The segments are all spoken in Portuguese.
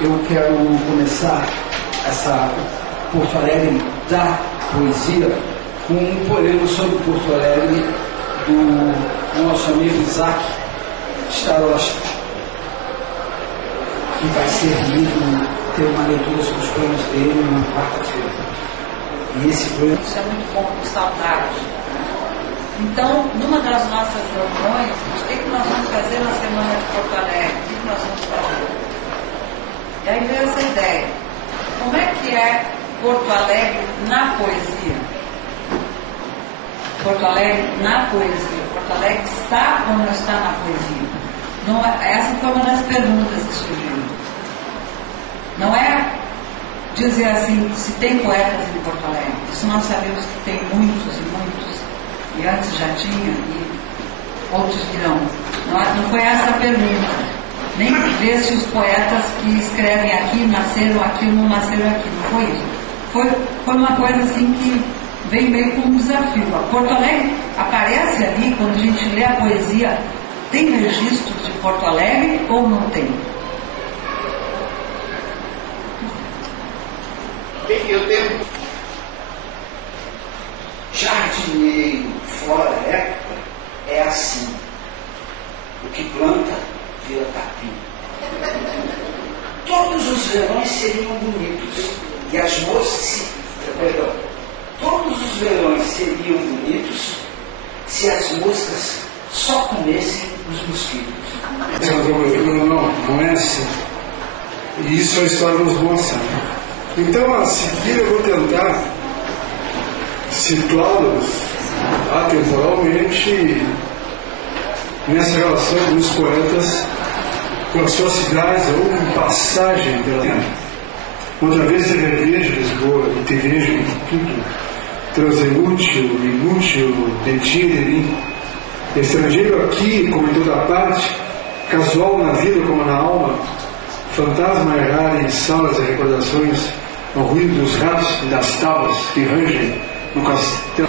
eu quero começar essa Porto Alegre da poesia com um poema sobre Porto Alegre do nosso amigo Isaac Starosta, que vai ser lido, ter uma leitura sobre os poemas dele na quarta-feira. E esse poema... Isso é muito bom, com saudade. Então, numa das nossas reuniões, o que nós vamos fazer na Semana de Porto Alegre? O que nós vamos fazer? E aí veio essa ideia. Como é que é Porto Alegre na poesia? Porto Alegre na poesia. Porto Alegre está ou não está na poesia? Não, essa foi uma das perguntas que surgiu. Não é dizer assim, se tem poetas em Porto Alegre. Isso nós sabemos que tem muitos e muitos. E antes já tinha, e outros virão. Não foi essa a pergunta. Nem ver se os poetas que escrevem aqui nasceram aqui ou não nasceram aqui. Não foi isso. Foi uma coisa assim que veio meio como um desafio. A Porto Alegre aparece ali, quando a gente lê a poesia, tem registros de Porto Alegre ou não tem? Eu tenho jardineiro fora época é assim. O que planta vira capim. Todos os verões seriam bonitos. E as moças, todos os verões seriam bonitos se as moscas só comessem os mosquitos. Não é assim. E isso a história nos mostra. Então, a seguir, eu vou tentar situá-los atemporalmente nessa relação dos poetas com as suas cidades ou em passagem pela terra. Outra vez você vejo Lisboa e te vejo em tudo, transelútil, inútil, detido em mim. Estrangeiro aqui, como em toda parte, casual na vida como na alma, fantasma errar em salas e recordações, ao ruído dos ratos e das tábuas que rangem no castelo.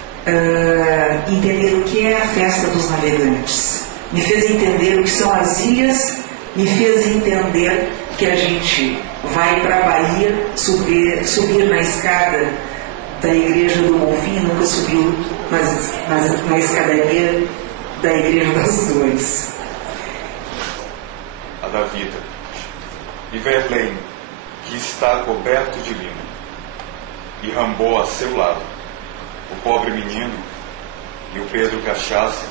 Entender o que é a festa dos navegantes. Me fez entender o que são as ilhas, me fez entender que a gente vai para a Bahia, subir na escada da igreja do Bonfim, nunca subiu na escadaria da igreja das Dores. A da vida. E Verlaine, que está coberto de limo, e Rimbaud a seu lado, o pobre menino e o Pedro Cachaça,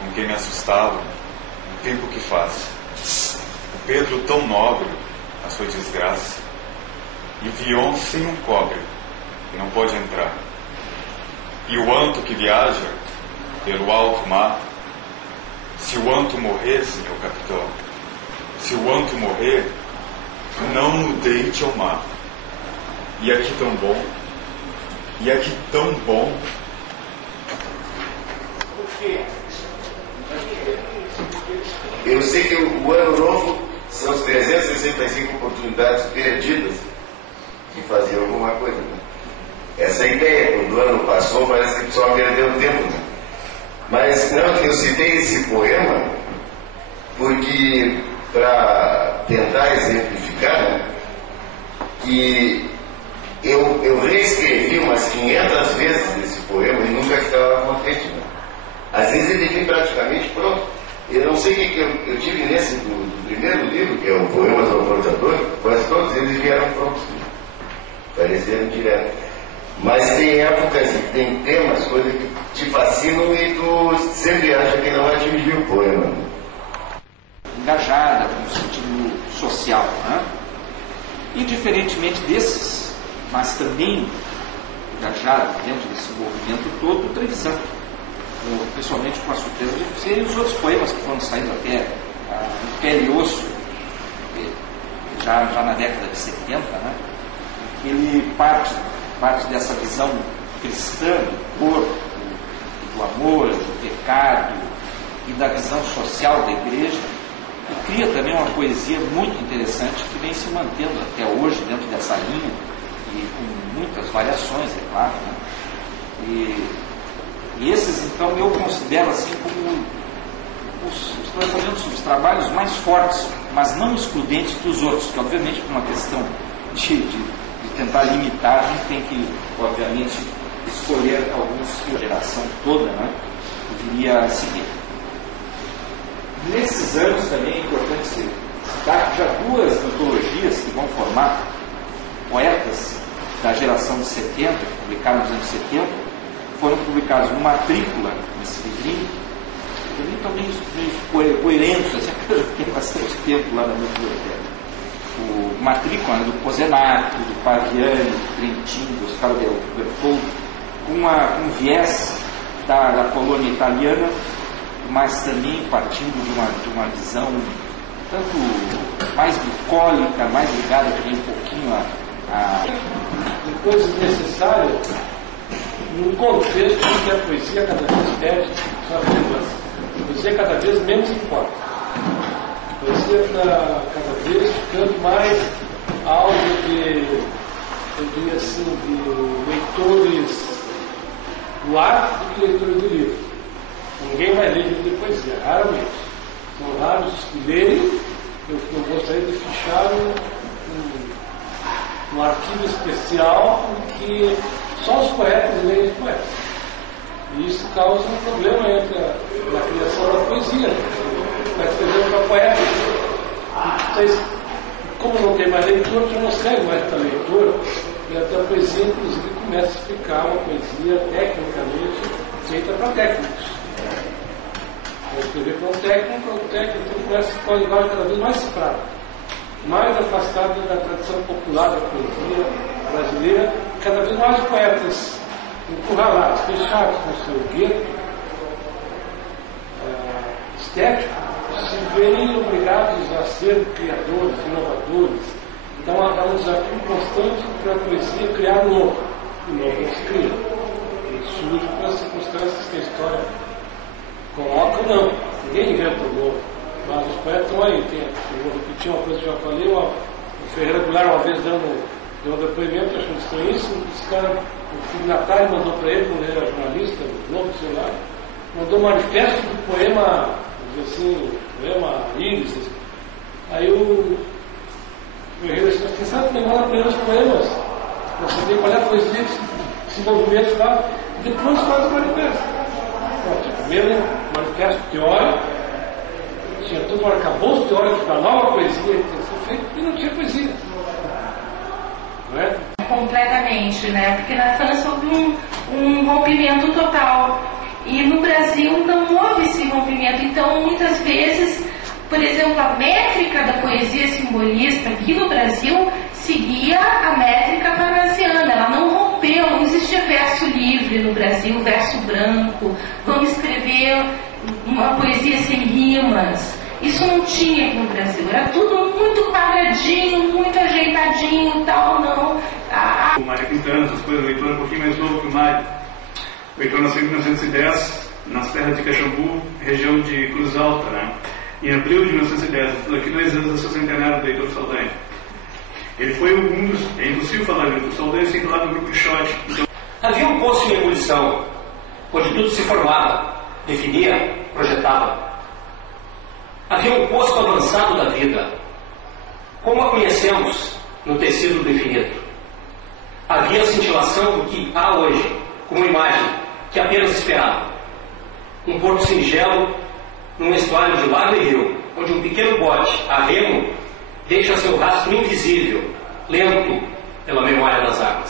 com quem me assustava, o tempo que faz. O Pedro tão nobre, a sua desgraça, e Vion sem um cobre, que não pode entrar. E o Anto que viaja pelo alto mar. Se o Anto morresse, meu capitão, se o Anto morrer, não o deite ao mar. E aqui tão bom, e aqui tão bom. Eu sei que o ano novo são as 365 oportunidades perdidas de fazer alguma coisa. Né? Essa ideia, quando o ano passou, parece que só perdeu tempo. Né? Mas não, que eu citei esse poema porque, para tentar exemplificar, né, que eu reescrevi umas 500 vezes esse poema e nunca ficava contente. Né? Às vezes ele vem praticamente pronto. Eu não sei o que eu tive nesse do primeiro livro, que é o Poemas ao Portador, quase todos eles vieram prontos. Né? Pareceram direto. Mas tem épocas e tem temas, coisas que te fascinam e tu sempre acha que não atingiu o poema. Né? Engajada, no sentido social, né? E diferentemente desses, mas também engajada dentro desse movimento todo, tradição. Pessoalmente com a surpresa de serem os outros poemas que foram saindo até Pele e Osso, já na década de 70, né? Ele parte dessa visão cristã do corpo, do amor, do pecado e da visão social da igreja, e cria também uma poesia muito interessante que vem se mantendo até hoje dentro dessa linha e com muitas variações, é claro, né? E esses, então, eu considero assim como os tratamentos trabalhos mais fortes, mas não excludentes dos outros, que obviamente por uma questão de tentar limitar, a gente tem que, obviamente, escolher alguns que a geração toda, né, viria a seguir. Nesses anos também é importante citar que já duas antologias que vão formar poetas da geração de 70, que publicaram nos anos 70, foram publicados no Matrícula, nesse livrinho, também meio coerentes, assim, eu fiquei bastante tempo lá na minha biblioteca. O Matrícula, do Pozenato, do Paviani, do Trentin, do Oscar Bertoldo, com um viés da colônia italiana, mas também partindo de uma visão tanto mais bucólica, mais ligada também um pouquinho a coisas necessárias num contexto em que a poesia cada vez perde sua relevância. A poesia cada vez menos importa. A poesia está cada vez ficando mais algo de, eu diria assim, de leitores do arte do que leitores do livro. Ninguém vai ler livro de poesia, raramente. São raros os que lerem. Eu gostaria de fichar um arquivo especial em que só os poetas leem os poetas. E isso causa um problema na criação da poesia. Vai escrever para poeta. Como não tem mais leitor, já não escreve mais para leitor. E até a poesia, inclusive, começa a ficar uma poesia tecnicamente feita para técnicos. Vai escrever para um técnico, então começa a ficar uma linguagem cada vez mais cifrada, mais afastada da tradição popular da poesia brasileira, cada vez mais poetas encurralados, fechados no seu gueto estético, se veem obrigados a ser criadores, inovadores. Então há um desafio constante para a poesia criar novo, e novo não se cria. Ele surge pelas circunstâncias que a história coloca ou não. Ninguém inventa o novo, mas os poetas estão aí. Eu vou repetir uma coisa que eu já falei, o Ferreira Goulart uma vez deu um depoimento, achando estranhíssimo, esse cara, o signatário mandou para ele, quando ele era jornalista, Globo, sei lá, mandou um manifesto do poema, assim, poema Íris. Aí o Ferreira disse, quem sabe que demora para ler os poemas, para saber qual é a poesia, esse movimento lá, e depois faz o manifesto. Primeiro, manifesto teórico, tinha todo um arcabouço teórico para a nova poesia que tinha sido feita, e não tinha poesia. Não é? Completamente, né? Porque na França houve um rompimento total. E no Brasil não houve esse rompimento. Então, muitas vezes, por exemplo, a métrica da poesia simbolista aqui no Brasil seguia a métrica parnasiana. Ela não rompeu, não existia verso livre no Brasil, verso branco. Vamos escrever uma poesia sem rimas. Isso não tinha aqui no Brasil. Era tudo muito quadradinho, muito ajeitadinho e tal, não. O Mário Quintana, essas coisas, o Heitor é um pouquinho mais novo que o Mário. O Heitor nasceu em 1910, nas terras de Caxambu, região de Cruz Alta, né? Em abril de 1910, daqui 2 anos do seu centenário do Heitor Saldanha. Ele foi um dos... É impossível falar do Heitor Saldanha sem falar do grupo Quixote. Então... Havia um poço em ebulição, onde tudo se formava, definia, projetava. Havia um posto avançado da vida, como a conhecemos no tecido do infinito. Havia a cintilação do que há hoje, como imagem que apenas esperava. Um porto singelo num estuário de lago e rio, onde um pequeno bote a remo deixa seu rastro invisível, lento pela memória das águas.